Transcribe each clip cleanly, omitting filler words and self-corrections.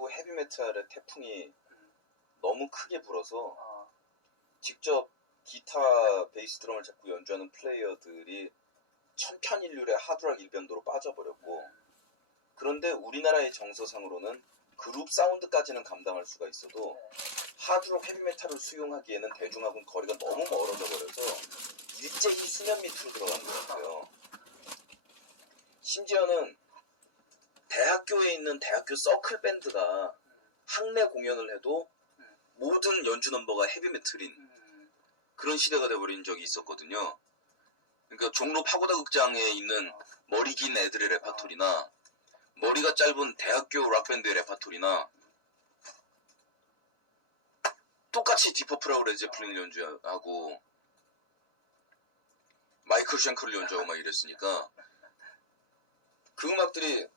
헤비메탈의 태풍이 너무 크게 불어서 어, 직접 기타, 베이스 드럼을 잡고 연주하는 플레이어들이 천편일률의 하드락 일변도로 빠져버렸고, 그런데 우리나라의 정서상으로는 그룹 사운드까지는 감당할 수가 있어도 하드록 헤비메탈을 수용하기에는 대중하고는 거리가 너무 멀어져 버려서 일제히 수면 밑으로 들어간 것 같아요. 심지어는 대학교에 있는 대학교 서클 밴드가 학내 공연을 해도 모든 연주 넘버가 헤비메탈인 그런 시대가 돼버린 적이 있었거든요. 그러니까 종로 파고다 극장에 있는 머리 긴 애들의 레파토리나 머리가 짧은 대학교 락밴드의 레파토리나 똑같이 디퍼플하고 레드제플린을 연주하고 마이클 쉔커를 연주하고 막 이랬으니까 그 음악들이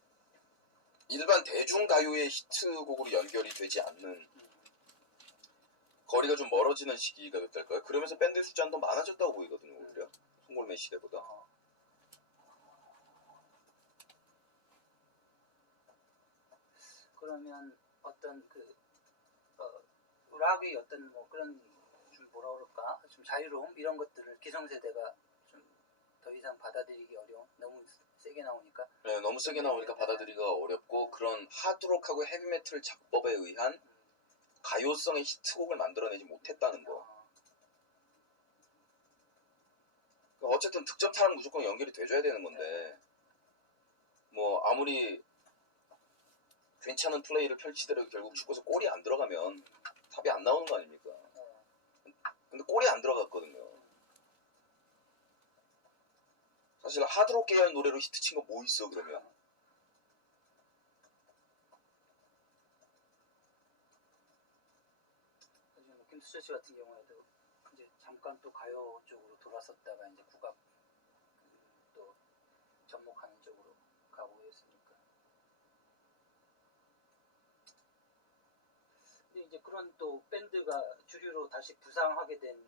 일반 대중가요의 히트곡으로 연결이 되지 않는 거리가 좀 멀어지는 시기가 됐달까요? 그러면서 밴드의 숫자는 더 많아졌다고 보이거든요, 오히려. 송골매 시대보다. 그러면 어떤 락의 어떤 뭐 그런 좀 뭐라 그럴까 좀 자유로움 이런 것들을 기성세대가 좀 더 이상 받아들이기 어려운 너무 세게 나오니까 네, 너무 세게 나오니까 받아들이기가 어렵고 그런 하드록하고 헤비메탈 작법에 의한 가요성의 히트곡을 만들어내지 못했다는 거. 어쨌든 득점타는 무조건 연결이 돼줘야 되는 건데 뭐 아무리 괜찮은 플레이를 펼치더라도 결국 축구에서 골이 안 들어가면 답이 안 나오는 거 아닙니까? 근데 골이 안 들어갔거든요. 사실 하드록 계열 노래로 히트친 거 뭐 있어 그러면? 사실 뭐 김수철 씨 같은 경우에도 이제 잠깐 또 가요 쪽으로 돌아섰다가 이제 국악 또 접목하는 쪽으로 가고 했으니까. 근데 이제 그런 또 밴드가 주류로 다시 부상하게 된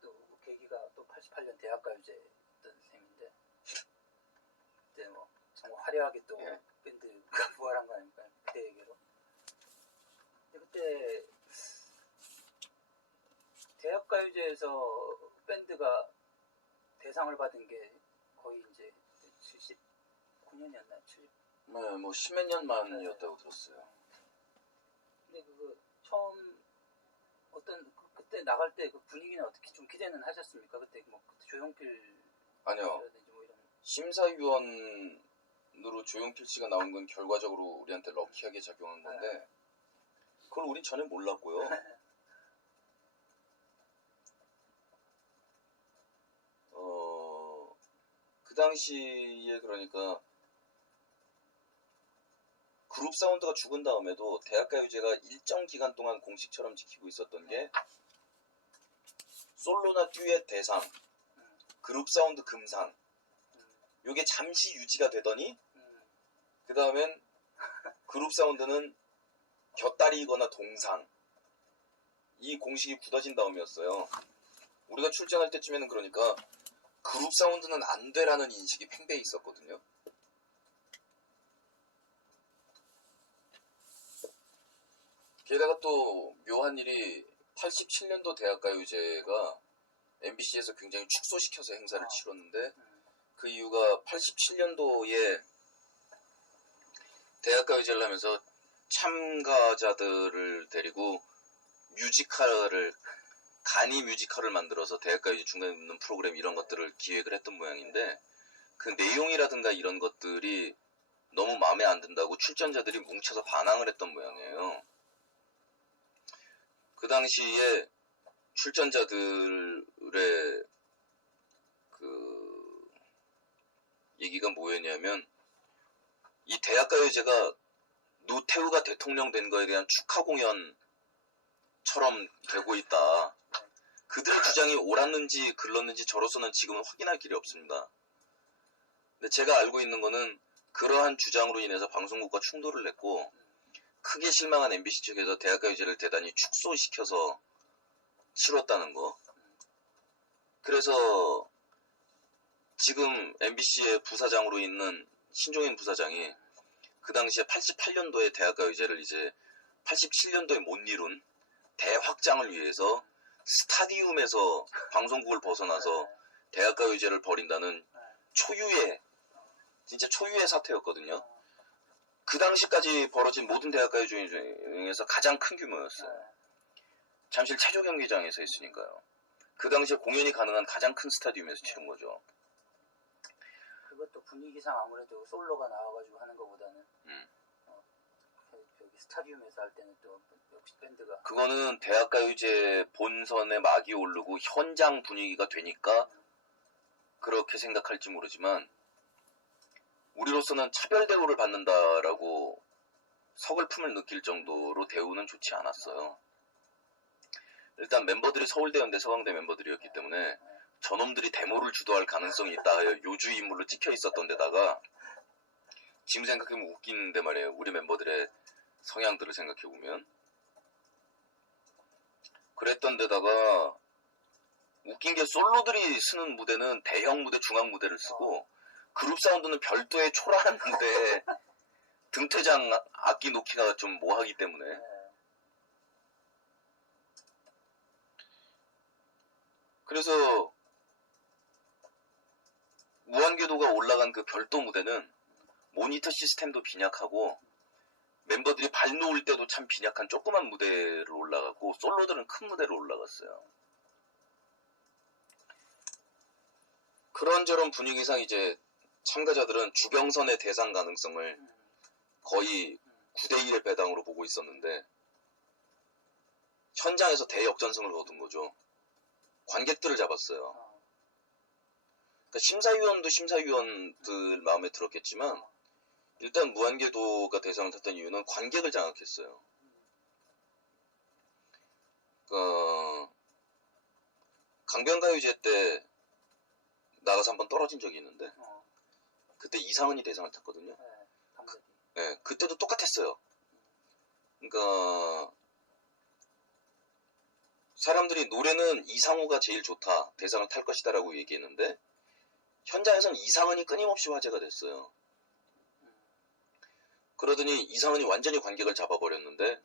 또 계기가 또 88년 대학가요제였던 셈인데 그때 뭐 정말 화려하게 또 밴드가 부활한 거 아닙니까? 그때 얘기로. 근데 그때 대학가요제에서 밴드가 대상을 받은 게 거의 이제 79년이었나? 70. 네, 뭐 십몇 년 만이었다고 들었어요. 근데 처음 어떤 그때 나갈 때 그 분위기는 어떻게 좀 기대는 하셨습니까? 그때 뭐 그때 조용필 아니요. 뭐 이런 심사위원으로 조용필 씨가 나온 건 결과적으로 우리한테 럭키하게 작용한 건데 그걸 우린 전혀 몰랐고요. 그 당시에 그러니까 그룹 사운드가 죽은 다음에도 대학가요제가 일정 기간 동안 공식처럼 지키고 있었던 게 솔로나 듀엣 대상, 그룹 사운드 금상 요게 잠시 유지가 되더니 그 다음엔 그룹 사운드는 곁다리거나 동상 이 공식이 굳어진 다음이었어요. 우리가 출전할 때쯤에는 그러니까 그룹 사운드는 안 돼라는 인식이 팽배해 있었거든요. 게다가 또 묘한 일이 87년도 대학가요제가 MBC에서 굉장히 축소시켜서 행사를 치렀는데 그 이유가 87년도에 대학가요제를 하면서 참가자들을 데리고 간이 뮤지컬을 만들어서 대학가요제 중간에 있는 프로그램 이런 것들을 기획을 했던 모양인데 그 내용이라든가 이런 것들이 너무 마음에 안 든다고 출전자들이 뭉쳐서 반항을 했던 모양이에요. 그 당시에 출전자들의 얘기가 뭐였냐면 이 대학가요제가 노태우가 대통령 된 거에 대한 축하 공연처럼 되고 있다. 그들의 주장이 옳았는지 글렀는지 저로서는 지금은 확인할 길이 없습니다. 근데 제가 알고 있는 거는 그러한 주장으로 인해서 방송국과 충돌을 했고 크게 실망한 MBC 측에서 대학가요제를 대단히 축소시켜서 치렀다는 거. 그래서 지금 MBC의 부사장으로 있는 신종인 부사장이 그 당시에 88년도에 대학가요제를 이제 87년도에 못 이룬 대확장을 위해서 스타디움에서 방송국을 벗어나서 대학가요제를 벌인다는 초유의 진짜 초유의 사태였거든요. 그 당시까지 벌어진 모든 대학가요제 중에서 가장 큰 규모였어요. 잠실 체조경기장에서 했으니까요. 그 당시에 공연이 가능한 가장 큰 스타디움에서 치른 거죠. 그것도 분위기상 아무래도 솔로가 나와가지고 하는 것보다는 여기 스타디움에서 할 때는 또 역시 밴드가 그거는 대학가요제 본선에 막이 오르고 현장 분위기가 되니까 그렇게 생각할지 모르지만 우리로서는 차별 대우를 받는다라고 서글픔을 느낄 정도로 대우는 좋지 않았어요. 일단 멤버들이 서울대연대 서강대 멤버들이었기 때문에 저놈들이 데모를 주도할 가능성이 있다 하여 요주 인물로 찍혀 있었던 데다가 지금 생각해보면 웃긴데 말이에요. 우리 멤버들의 성향들을 생각해보면 그랬던 데다가 웃긴 게 솔로들이 쓰는 무대는 대형 무대, 중앙 무대를 쓰고 그룹 사운드는 별도의 초라한 무대에 등퇴장 악기 놓기가 좀 뭐하기 때문에 그래서 무한궤도가 올라간 그 별도 무대는 모니터 시스템도 빈약하고 멤버들이 발 놓을 때도 참 빈약한 조그만 무대를 올라갔고 솔로들은 큰 무대로 올라갔어요. 그런저런 분위기상 이제 참가자들은 주병선의 대상 가능성을 거의 9대1의 배당으로 보고 있었는데 현장에서 대역전승을 거둔 거죠. 관객들을 잡았어요. 그러니까 심사위원도 심사위원들 마음에 들었겠지만 일단 무한궤도가 대상을 탔던 이유는 관객을 장악했어요. 강변가요제 때 나가서 한번 떨어진 적이 있는데 그때 이상은이 대상을 탔거든요. 네, 그때도 똑같았어요. 그러니까 사람들이 노래는 이상우가 제일 좋다, 대상을 탈 것이다 라고 얘기했는데 현장에서는 이상은이 끊임없이 화제가 됐어요. 그러더니 이상은이 완전히 관객을 잡아버렸는데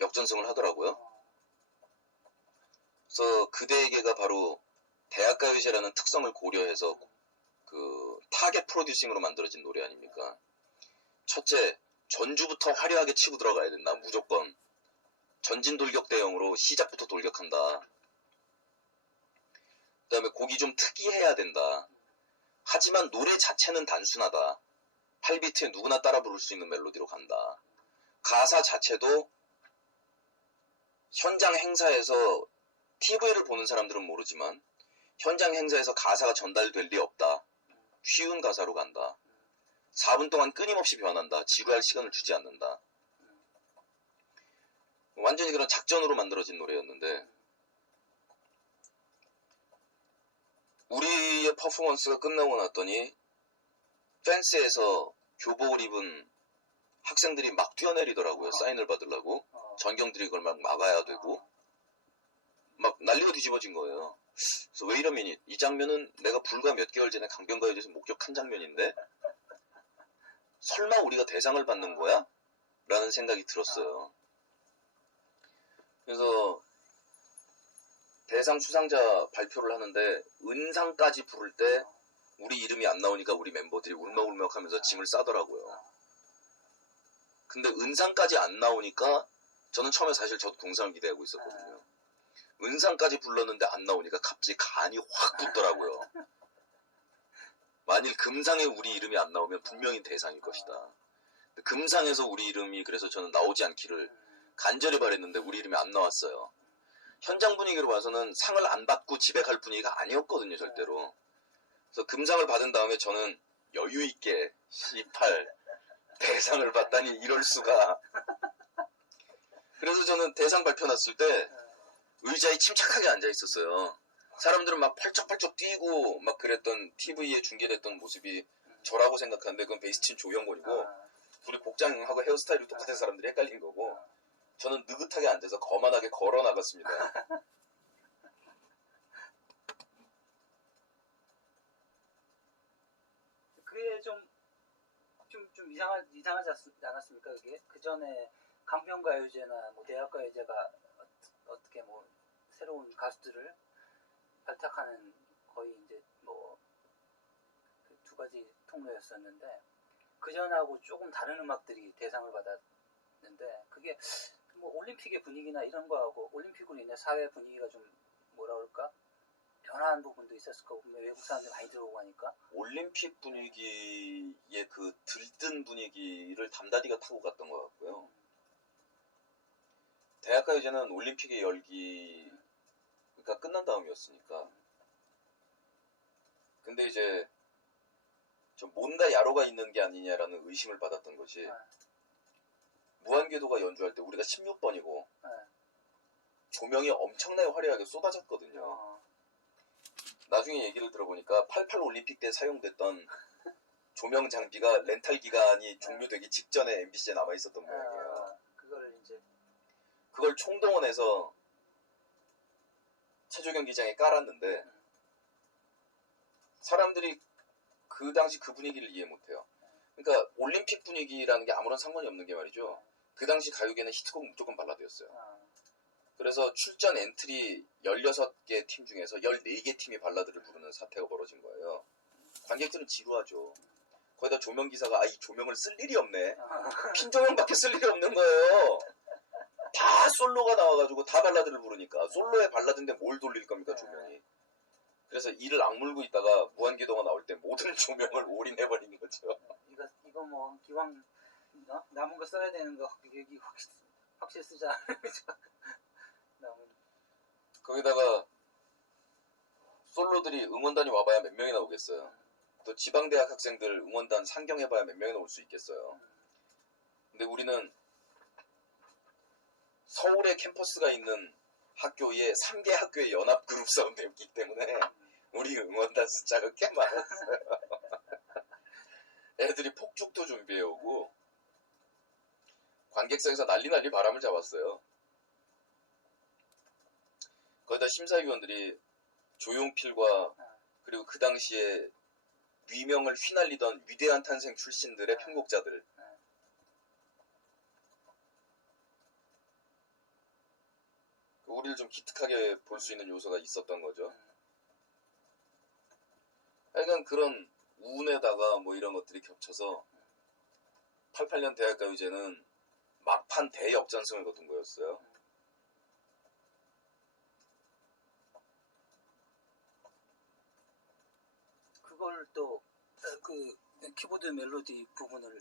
역전승을 하더라고요. 그래서 그대에게가 바로 대학가요제라는 특성을 고려해서 그 타겟 프로듀싱으로 만들어진 노래 아닙니까? 첫째, 전주부터 화려하게 치고 들어가야 된다. 무조건 전진 돌격 대형으로 시작부터 돌격한다. 그 다음에 곡이 좀 특이해야 된다. 하지만 노래 자체는 단순하다. 8비트에 누구나 따라 부를 수 있는 멜로디로 간다. 가사 자체도 현장 행사에서 TV를 보는 사람들은 모르지만 현장 행사에서 가사가 전달될 리 없다. 쉬운 가사로 간다. 4분 동안 끊임없이 변한다. 지루할 시간을 주지 않는다. 완전히 그런 작전으로 만들어진 노래였는데 우리의 퍼포먼스가 끝나고 났더니 펜스에서 교복을 입은 학생들이 막 뛰어내리더라고요. 사인을 받으려고. 전경들이 그걸 막 막아야 되고 막 난리가 뒤집어진 거예요. 그래서 왜 이러면 이 장면은 내가 불과 몇 개월 전에 강변가요제에서 목격한 장면인데 설마 우리가 대상을 받는 거야? 라는 생각이 들었어요. 그래서 대상 수상자 발표를 하는데 은상까지 부를 때 우리 이름이 안 나오니까 우리 멤버들이 울먹울먹 하면서 짐을 싸더라고요. 근데 은상까지 안 나오니까 저는 처음에 사실 저도 동상을 기대하고 있었거든요. 은상까지 불렀는데 안 나오니까 갑자기 간이 확 붙더라고요. 만일 금상에 우리 이름이 안 나오면 분명히 대상일 것이다. 금상에서 우리 이름이 그래서 저는 나오지 않기를 간절히 바랬는데 우리 이름이 안 나왔어요. 현장 분위기로 봐서는 상을 안 받고 집에 갈 분위기가 아니었거든요, 절대로. 그래서 금상을 받은 다음에 저는 여유있게 18 대상을 받다니 이럴 수가. 그래서 저는 대상 발표 났을 때 의자에 침착하게 앉아 있었어요. 사람들은 막 펄쩍펄쩍 뛰고 막 그랬던 TV에 중계됐던 모습이 저라고 생각하는데 그건 베이스 친 조영곤이고 둘이 복장하고 헤어스타일이 똑같은 사람들이 헷갈린 거고 저는 느긋하게 앉아서 거만하게 걸어 나갔습니다. 그게 좀 이상하지 않았습니까? 그게 그 전에 강변가요제나 뭐 대학가요제가 어떻게 뭐 새로운 가수들을 발탁하는 거의 이제 뭐 그 두 가지 통로였었는데 그 전하고 조금 다른 음악들이 대상을 받았는데 그게 뭐 올림픽의 분위기나 이런 거하고 올림픽으로 인해 사회 분위기가 좀 뭐라 그럴까 변화한 부분도 있었을 거고 외국 사람들이 많이 들어오고 하니까 올림픽 분위기의 그 들뜬 분위기를 담다디가 타고 갔던 것 같고요. 대학가요제는 올림픽의 열기가 끝난 다음이었으니까. 근데 이제 좀 뭔가 야로가 있는 게 아니냐라는 의심을 받았던 것이 무한궤도가 연주할 때 우리가 16번이고 조명이 엄청나게 화려하게 쏟아졌거든요. 나중에 얘기를 들어보니까 88 올림픽 때 사용됐던 조명 장비가 렌탈 기간이 종료되기 직전에 MBC에 남아 있었던 모양이에요. 그걸 총동원해서 체조 경기장에 깔았는데 사람들이 그 당시 그 분위기를 이해 못해요. 그러니까 올림픽 분위기라는 게 아무런 상관이 없는 게 말이죠. 그 당시 가요계는 히트곡 무조건 발라드였어요. 그래서 출전 엔트리 16개 팀 중에서 14개 팀이 발라드를 부르는 사태가 벌어진 거예요. 관객들은 지루하죠. 거기다 조명 기사가 이 조명을 쓸 일이 없네. 핀 조명밖에 쓸 일이 없는 거예요. 다 솔로가 나와가지고 다 발라드를 부르니까 솔로의 발라드인데 뭘 돌릴 겁니까 조명이. 그래서 이를 악물고 있다가 무한궤도가 나올 때 모든 조명을 올인해버린 거죠. 이거 뭐 기왕 남은 거 써야 되는 거 여기 확실히 쓰자. 거기다가 솔로들이 응원단이 와봐야 몇 명이나 오겠어요. 또 지방대학 학생들 응원단 상경해봐야 몇 명이나 올 수 있겠어요. 근데 우리는 서울에 캠퍼스가 있는 학교에 3개 학교의 연합그룹 사운드였기 때문에 우리 응원단 숫자가 꽤 많았어요. 애들이 폭죽도 준비해오고 관객석에서 난리 바람을 잡았어요. 거기다 심사위원들이 조용필과 그리고 그 당시에 위명을 휘날리던 위대한 탄생 출신들의 편곡자들. 우리를 좀 기특하게 볼 수 있는 요소가 있었던 거죠. 하여간 그런 운에다가 뭐 이런 것들이 겹쳐서 88년 대학가요제는 막판 대역전승을 거둔 거였어요. 그걸 또 그 키보드 멜로디 부분을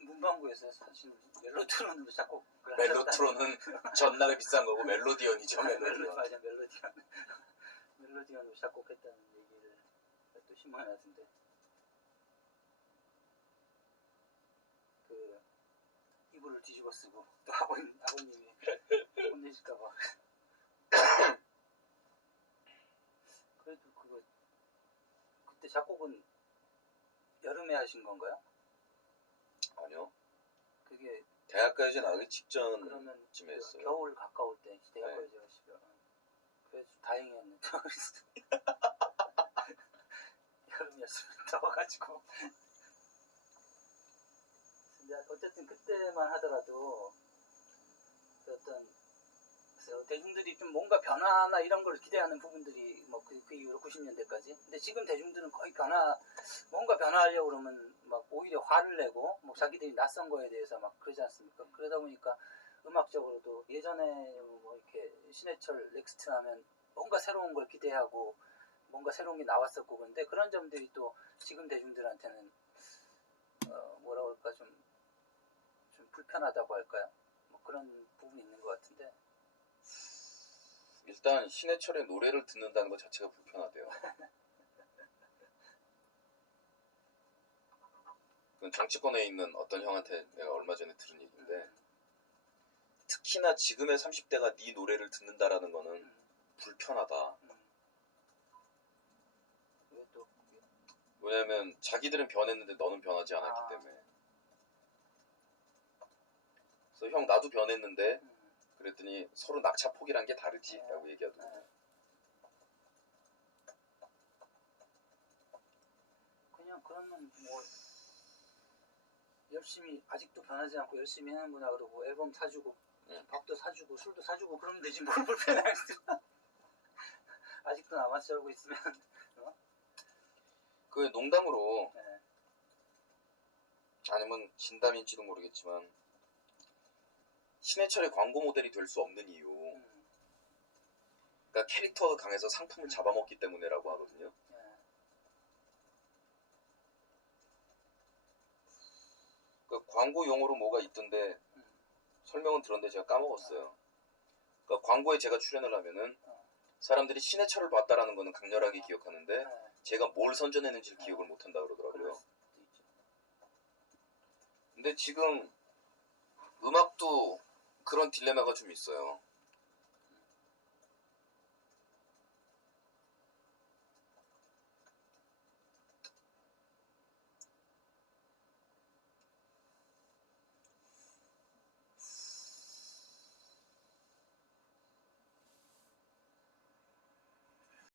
문방구에서 사실 멜로트론으로 작곡을 멜로트론은 전락에 비싼 거고 멜로디언이죠. 멜로디언. 맞아 멜로디언으로 작곡했다는 얘기를 또 신문에 났는데 그 이불을 뒤집어 쓰고 또 아버님이 혼내실까봐 그래도 그때 작곡은 여름에 하신 건가요? 아니요. 그게 대학가요제 나가기 직전쯤에 그러면 했어요. 겨울 가까울 때 대학가요제 하시면 그래서 다행이었는데 여름이었으면 더워가지고 근데 어쨌든 그때만 하더라도 어떤 대중들이 좀 뭔가 변화나 이런 걸 기대하는 부분들이 뭐 그 이후로 90년대까지. 근데 지금 대중들은 거의 뭔가 변화하려고 그러면 막 오히려 화를 내고 뭐 자기들이 낯선 거에 대해서 막 그러지 않습니까? 그러다 보니까 음악적으로도 예전에 뭐 이렇게 신해철 넥스트 하면 뭔가 새로운 걸 기대하고 뭔가 새로운 게 나왔었고 그런데 그런 점들이 또 지금 대중들한테는 뭐라 그럴까 좀 불편하다고 할까요? 뭐 그런 부분이 있는 것 같은데. 일단 신해철의 노래를 듣는다는 것 자체가 불편하대요. 그건 정치권에 있는 어떤 형한테 내가 얼마 전에 들은 얘기인데 특히나 지금의 30대가 네 노래를 듣는다라는 거는 불편하다. 왜냐면 자기들은 변했는데 너는 변하지 않았기 때문에. 그래서 형 나도 변했는데 그랬더니 서로 낙차 폭이란 게 다르지 라고 얘기하더라고요. 그냥 그러면 뭐 열심히 아직도 변하지 않고 열심히 하는구나 그러고 앨범 사주고 밥도 사주고 술도 사주고 그러면 되지 뭘 불편해. 아직도 남아서 하고 있으면 그 농담으로 네. 아니면 진담인지도 모르겠지만 신해철의 광고 모델이 될 수 없는 이유, 그러니까 캐릭터가 강해서 상품을 잡아먹기 때문에라고 하거든요. 네. 그 광고 용어로 뭐가 있던데 설명은 들었는데 제가 까먹었어요. 그러니까 광고에 제가 출연을 하면은 사람들이 신해철을 봤다라는 거는 강렬하게 기억하는데 네. 제가 뭘 선전했는지를 기억을 못한다 그럴 그러더라고요. 수도 있죠. 근데 지금 음악도 그런 딜레마가 좀 있어요.